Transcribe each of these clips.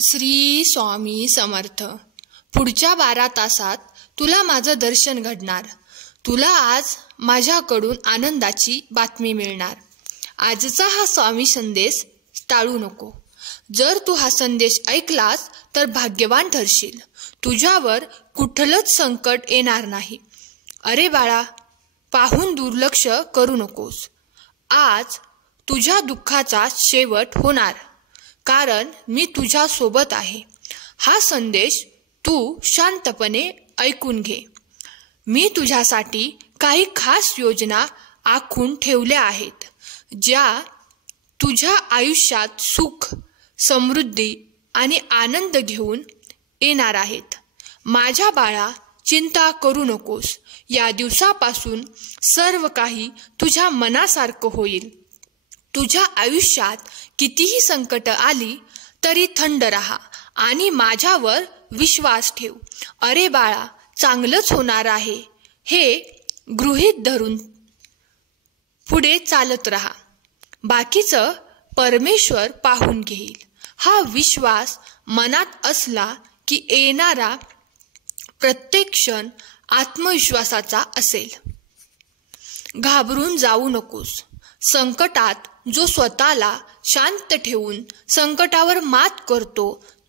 श्री स्वामी समर्थ। पुढच्या 12 तासात तुला माझं दर्शन घडणार। तुला आज माझ्याकडून आनंदाची बातमी मिळणार। आजचा हा स्वामी संदेश टाळू नको। जर तू हा संदेश ऐकलास तर भाग्यवान ठरशील। तुझ्यावर कुठलंच संकट येणार नाही। अरे बाळा, पाहून दुर्लक्ष करू नकोस। आज तुझ्या दुःखाचा शेवट होणार, कारण मी तुझ्या सोबत आहे। हा संदेश तू शांतपणे ऐकून घे। मी तुझ्यासाठी काही खास योजना आखून ठेवल्या आहेत, ज्या तुझ्या आयुष्यात सुख, समृद्धी आणि आनंद घेऊन येणार आहेत। माझ्या बाळा, चिंता करू नकोस। या दिवसापासून सर्व काही तुझ्या मनासारखं होईल। तुझ्या आयुष्यात कितीही संकट आली तरी थंड राहा आणि माझ्यावर विश्वास ठेव। अरे बाळा, चांगलंच होणार आहे हे गृहीत धरून पुढे चालत राहा। बाकीचं परमेश्वर पाहून घेईल। हा विश्वास मनात असला की येणारा प्रत्येक क्षण आत्मविश्वासाचा असेल। घाबरून जाऊ नकोस। संकटात जो स्वतःला शांत ठेवून संकटावर मात करतो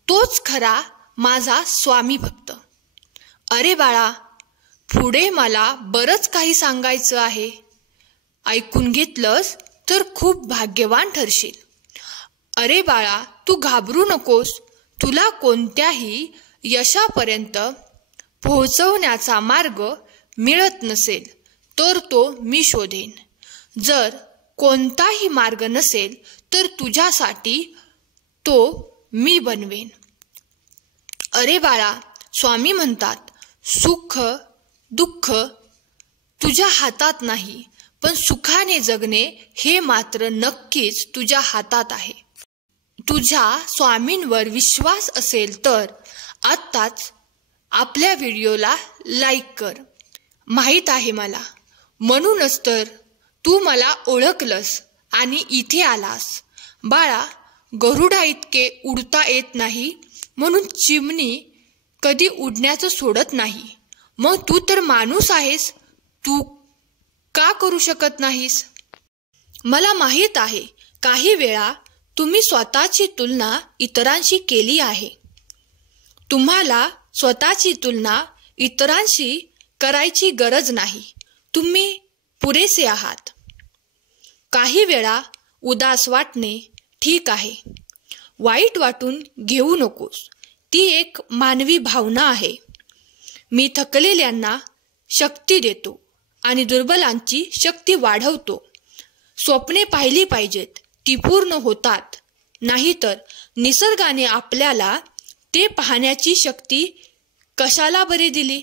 तोच खरा माझा स्वामी भक्त। अरे बाळा, पुढे मला बरंच काही सांगायचं आहे। ऐकून घेतलंस तर खूप भाग्यवान ठरशील। अरे बाळा, तू घाबरू नकोस। तुला कोणत्याही यशापर्यंत पोहोचवण्याचा मार्ग मिळत नसेल तर तो मी शोधेन। जर कोणताही मार्ग नसेल तर तुझ्यासाठी तो मी बनवेन। अरे बाळा, स्वामी म्हणतात, सुख दुःख तुझ्या हातात नाही, पण सुखाने जगणे हे मात्र नक्कीच तुझ्या हातात आहे। तुझ्या स्वामींवर विश्वास असेल तर आत्ताच आपल्या व्हिडिओला लाईक कर। माहीत आहे मला, म्हणूनच तर तू मला ओळखलंस आणि इथे आलास। बाळा, गरुडा इतके उडता येत नाही, म्हणून चिमणी कधी उडण्याचं सोडत नाही। मग तू तर माणूस आहेस, तू का करू शकत नाहीस? मला माहीत आहे, काही वेळा तुम्ही स्वतःची तुलना इतरांशी केली आहे। तुम्हाला स्वतःची तुलना इतरांशी करायची गरज नाही। तुम्ही पुरेसे आहात। काही वेळा उदास वाटणे ठीक आहे। वाईट वाटून घेऊ नकोस, ती एक मानवी भावना आहे। मी थकलेल्यांना शक्ती देतो आणि दुर्बलांची शक्ती वाढवतो। स्वप्ने पाहिली पाहिजेत, ती पूर्ण होतात। नाहीतर निसर्गाने आपल्याला ते पाहण्याची शक्ती कशाला बरी दिली?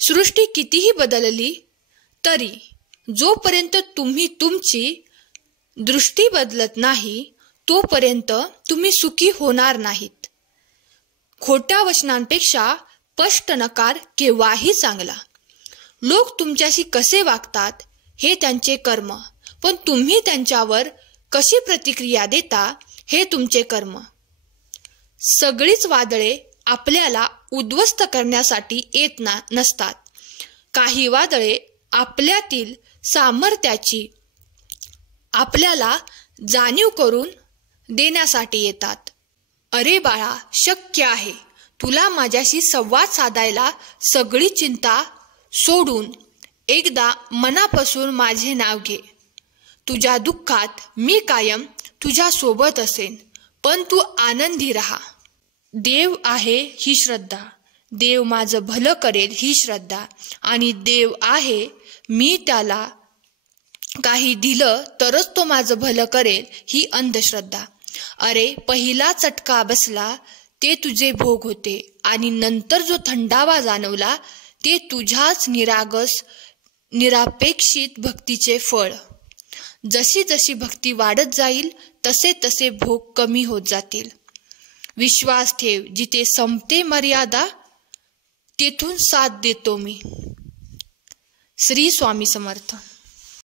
सृष्टी कितीही बदलली तरी जोपर्यंत तुम्ही तुमची दृष्टी बदलत नाही तोपर्यंत तुम्ही सुखी होणार नाहीत। खोट्या वचनांपेक्षा स्पष्ट नकार केव्हाही चांगला। लोक तुमच्याशी कसे वागतात हे त्यांचे कर्म, पण तुम्ही त्यांच्यावर कशी प्रतिक्रिया देता हे तुमचे कर्म। सगळीच वादळे आपल्याला उद्ध्वस्त करण्यासाठी येत नसतात। काही वादळे आपल्यातील सामर्थ्याची आपल्याला जाणीव करून देण्यासाठी येतात। अरे बाळा, शक्य आहे। तुला माझ्याशी संवाद साधायला सगळी चिंता सोडून एकदा मनापासून माझे नाव घे। तुझ्या दुःखात मी कायम तुझ्या सोबत असेन, पण तू आनंदी राहा। देव आहे ही श्रद्धा, देव माझं भलं करेल ही श्रद्धा, आणि देव आहे मी त्याला काही दिलं तरच तो माझं भलं करेल ही अंधश्रद्धा। अरे, पहिला चटका बसला ते तुझे भोग होते, आणि नंतर जो थंडावा जाणवला ते तुझ्याच निरापेक्षित भक्तीचे फळ। जशी जशी भक्ती वाढत जाईल तसे तसे भोग कमी होत जातील। विश्वास ठेव, जिथे संपते मर्यादा तेथून साथ देतो मी। श्री स्वामी समर्थ।